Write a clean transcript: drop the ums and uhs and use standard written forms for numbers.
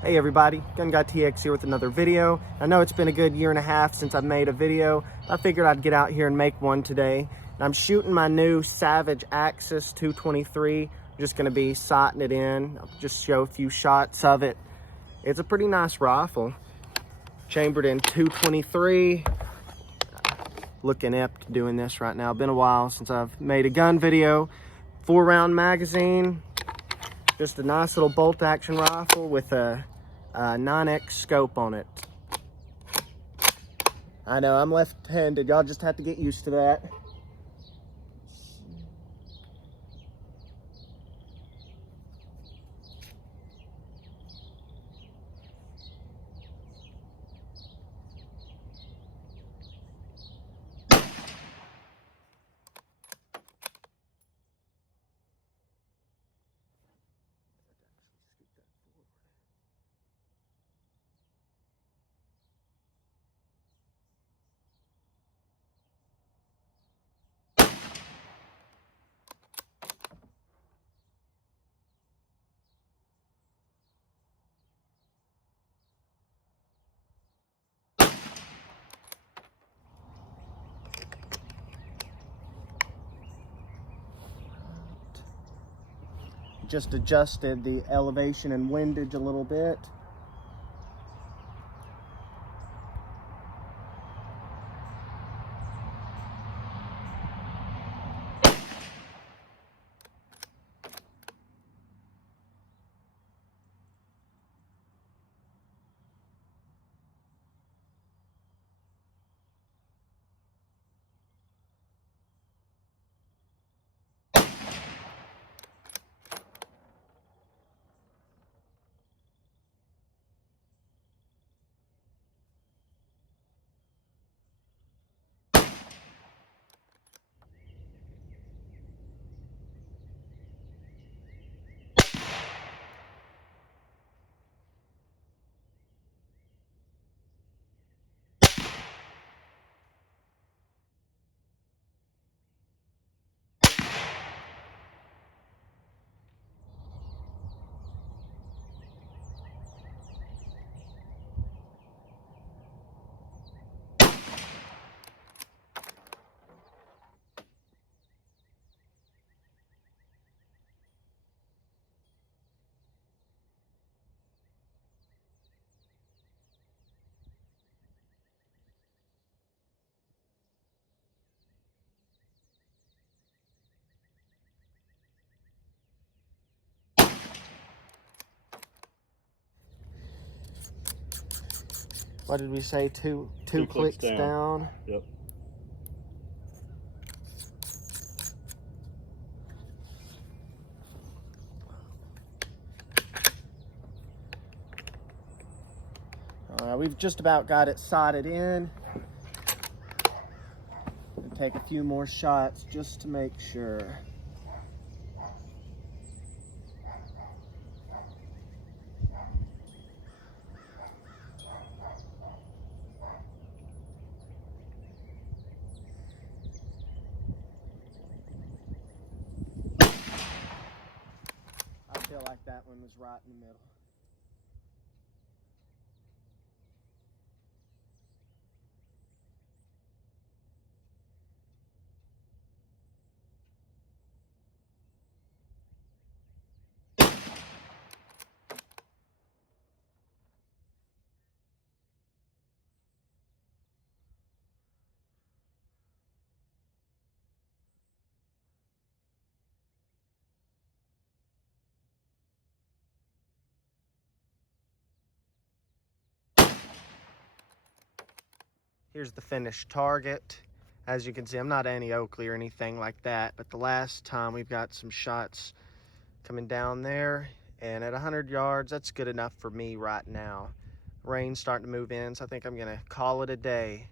Hey everybody, Gunguytx here with another video. I know it's been a good year and a half since I've made a video. I figured I'd get out here and make one today. And I'm shooting my new Savage Axis 223. I'm just gonna be sighting it in. I'll just show a few shots of it. It's a pretty nice rifle. Chambered in 223. Looking inept doing this right now. Been a while since I've made a gun video. 4-round magazine. Just a nice little bolt action rifle with a 9x scope on it. I know I'm left-handed, y'all just have to get used to that. Just adjusted the elevation and windage a little bit. What did we say? Two clicks down. Yep. We've just about got it sighted in. And take a few more shots just to make sure. I feel like that one was right in the middle. Here's the finished target. As you can see, I'm not Annie Oakley or anything like that, but the last time we've got some shots coming down there, and at 100 yards, that's good enough for me right now. Rain's starting to move in, so I think I'm gonna call it a day.